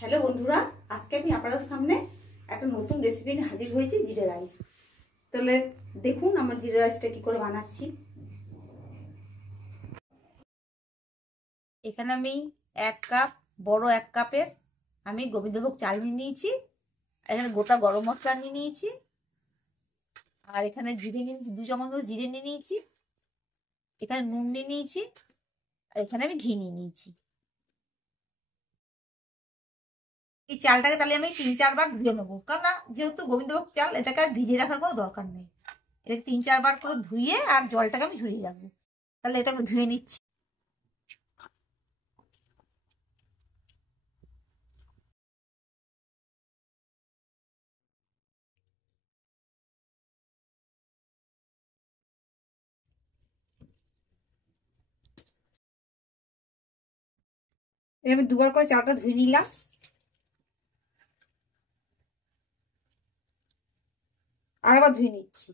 Hello বন্ধুরা, আজকে আমি আপনাদের সামনে একটা নতুন রেসিপি নিয়ে হাজির হয়েছি, জিরে রাইস। তাহলে দেখুন আমার জিরে রাইসটা কি করে বানাচ্ছি। এখানে আমি বড় এক কাপের আমি গোবিন্দভোগ চাল নিয়ে নিয়েছি। এখানে গোটা গরম মশলা নিয়ে নিয়েছি, আর এখানে জিরে নিয়ে নিয়েছি 2 চামচ জিরে নিয়ে নিয়েছি, এখানে নুন নিয়ে নিয়েছি, আর এখানে আমি ঘি নিয়ে নিয়েছি। এই চালটাকে তাহলে আমি 3-4 বার ধুয়ে নেবো, কারণ না যেহেতু গোবিন্দভোগ চাল এটাকে আর ভিজিয়ে রাখার কোনো দরকার নেই। এটাকে 3-4 বার করে ধুয়ে আর জলটাকে আমি ঝরিয়ে রাখবো। তাহলে এটাকে ধুয়ে নিচ্ছি। আমি 2 বার করে চালটা ধুয়ে নিলাম। আর আবার ধুয়ে নিচ্ছি।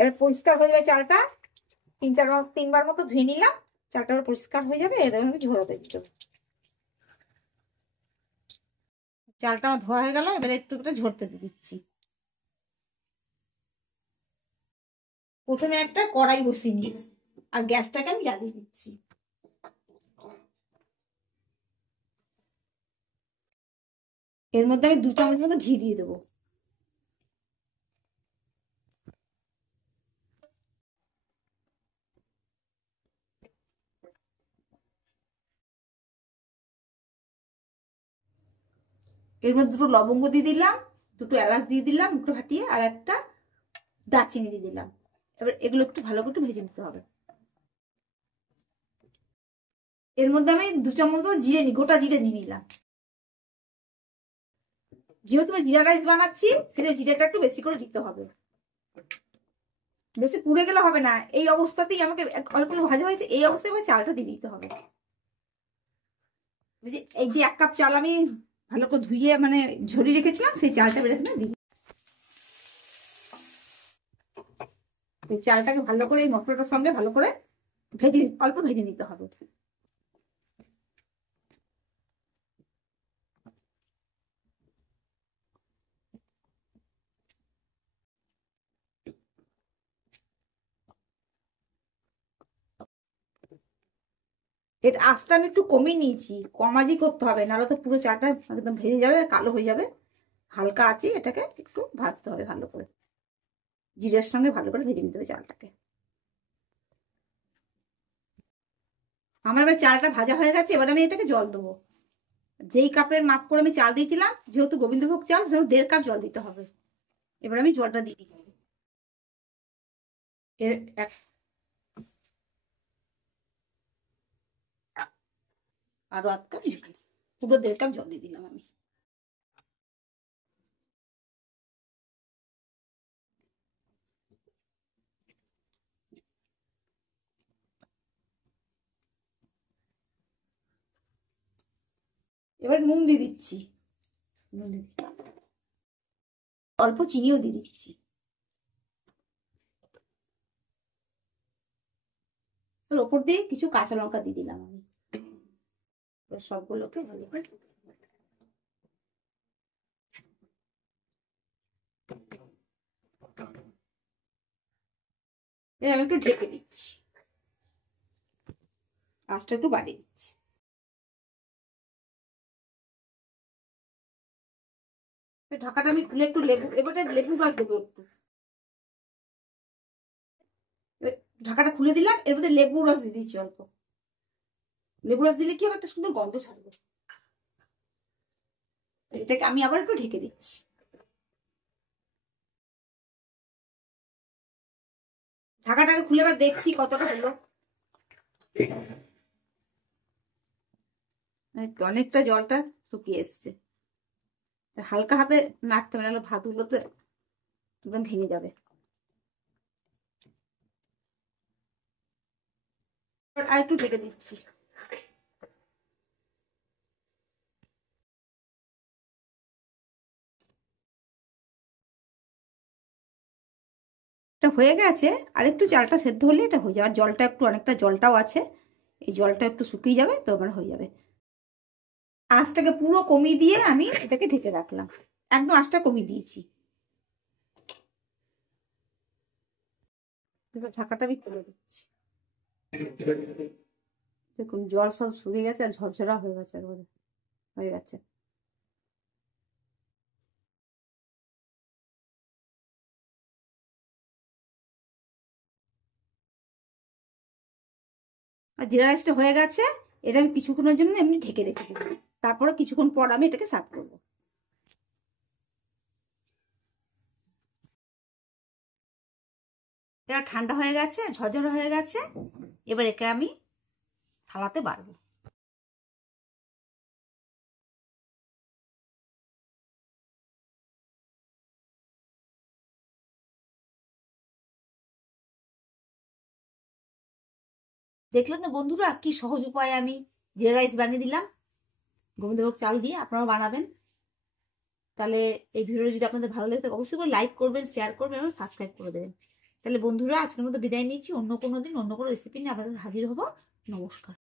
এবার পরিষ্কার হয়ে যাবে চালটা। 3-4 বার মতো ধুয়ে নিলাম। চালটা পরিষ্কার হয়ে যাবে। এবার আমি ঝরাতে দিচ্ছি। চালটা আমার ধোয়া হয়ে গেল, এবারে একটু করে ঝরতে দিচ্ছি। প্রথমে একটা কড়াই বসিয়ে নিয়েছি আর গ্যাসটাকে আমি জ্বালিয়ে দিচ্ছি। এর মধ্যে আমি 2 চামচ মতো ঘি দিয়ে দেবো। এর মধ্যে 2টো লবঙ্গ দিয়ে দিলাম, 2টো এলাচ দিয়ে দিলাম একটু ফাটিয়ে, আর একটা দারচিনি দিয়ে দিলাম। এবার এগুলো একটু ভালো করে ভেজে নিতে হবে। এর মধ্যে আমি 2 চামচ গোটা জিরে নিয়ে নিলাম। যেহেতু আমি জিরা রাইস বানাচ্ছি সেজন্য জিরাটা একটু বেশি করে দিতে হবে। বেশি পুড়ে গেলে হবে না। এই অবস্থাতেই আমাকে অল্প ভাজা হয়েছে, এই অবস্থায় আমার চালটা দিয়ে দিতে হবে। এই যে 1 কাপ চাল আমি ভালো করে ধুয়ে ঝরিয়ে রেখেছিলাম, সেই চালটা বের করে দিই। এই চালটাকে ভালো করে এই মশলাটার সঙ্গে ভালো করে অল্প ভেজে নিতে হবে। এর আঁচটা আমি একটু কমিয়ে নিয়েছি, কমাজি করতে হবে, নাহলে তো পুরো চালটা একদম ভেজে যাবে, কালো হয়ে যাবে। হালকা আছে, এটাকে একটু ভাজতে হবে ভালো করে, জিরের সঙ্গে ভালো করে ভেজে নিতে হবে চালটাকে। আমার এবার চালটা ভাজা হয়ে গেছে, এবার আমি এটাকে জল দেবো। যেই কাপের মাপ করে আমি চাল দিয়েছিলাম, যেহেতু গোবিন্দভোগ চাল, সেহেতু 1.5 কাপ জল দিতে হবে। এবার আমি জলটা দিয়ে দিই। আরো 1 কাপ, পুরো 1.5 কাপ জল দিয়ে দিলাম আমি। এবার নুন দিয়ে দিচ্ছি, অল্প চিনিও দিয়ে দিচ্ছি। ওপর দিয়ে কিছু কাঁচা লঙ্কা দিয়ে দিলাম আমি। সবগুলোকে ভালো করে আমি একটু ঢেকে দিচ্ছি, আঁচটা একটু বাড়িয়ে দিচ্ছি। ঢাকাটা আমি খুলে একটু লেবু রস দেবো একটু। ঢাকাটা খুলে দিলাম, এর মধ্যে লেবু রস দিয়ে দিচ্ছি অল্প। লেবু রস দিলে কি হবে, একটা সুন্দর গন্ধ ছাড়বে। এটাকে আমি আবার একটু ঢেকে দিচ্ছি। ঢাকাটাকে খুলে এবার দেখছি কতটা হলো। অনেকটা জলটা শুকিয়ে এসছে। হালকা হাতে নাড়তে হবে, নাহলে ভাতগুলো তো একদম ভেঙে যাবে। আর একটু ঢেকে দিচ্ছি। এটা হয়ে গেছে, আর একটু চালটা সেদ্ধ হলে এটা হয়ে যাবে। আর জলটা একটু, অনেকটা জলটাও আছে, এই জলটা একটু শুকিয়ে যাবে, তো আমার হয়ে যাবে। আঁচটাকে পুরো কমিয়ে দিয়ে আমি এটাকে ঢেকে রাখলাম, একদম আঁচটা কমিয়ে দিয়েছি। এবার ঢাকাটা আমি খুলে দিচ্ছি। দেখুন জল সব শুকিয়ে গেছে আর ঝরঝরা হয়ে গেছে, একবারে হয়ে গেছে। আর জিরা রাইসটা হয়ে গেছে, এটা আমি কিছুক্ষণের জন্য এমনি ঢেকে রেখে দেবো, তারপরে কিছুক্ষণ পর আমি এটাকে সার্ভ করবো। এটা ঠান্ডা হয়ে গেছে, ঝরঝরে হয়ে গেছে, এবার একে আমি থালাতে বাড়বো। দেখলেন তো বন্ধুরা কি সহজ উপায়ে আমি জিরা রাইস বানিয়ে দিলাম গোবিন্দভোগ চাল দিয়ে। আপনারাও বানাবেন। তাহলে এই ভিডিওটা যদি আপনাদের ভালো লাগে তাহলে অবশ্যই করে লাইক করবেন, শেয়ার করবেন এবং সাবস্ক্রাইব করে দেবেন। তাহলে বন্ধুরা আজকের মতো বিদায় নিচ্ছি, অন্য কোনো দিন অন্য কোনো রেসিপি নিয়ে আপনাদের হাজির হবো। নমস্কার।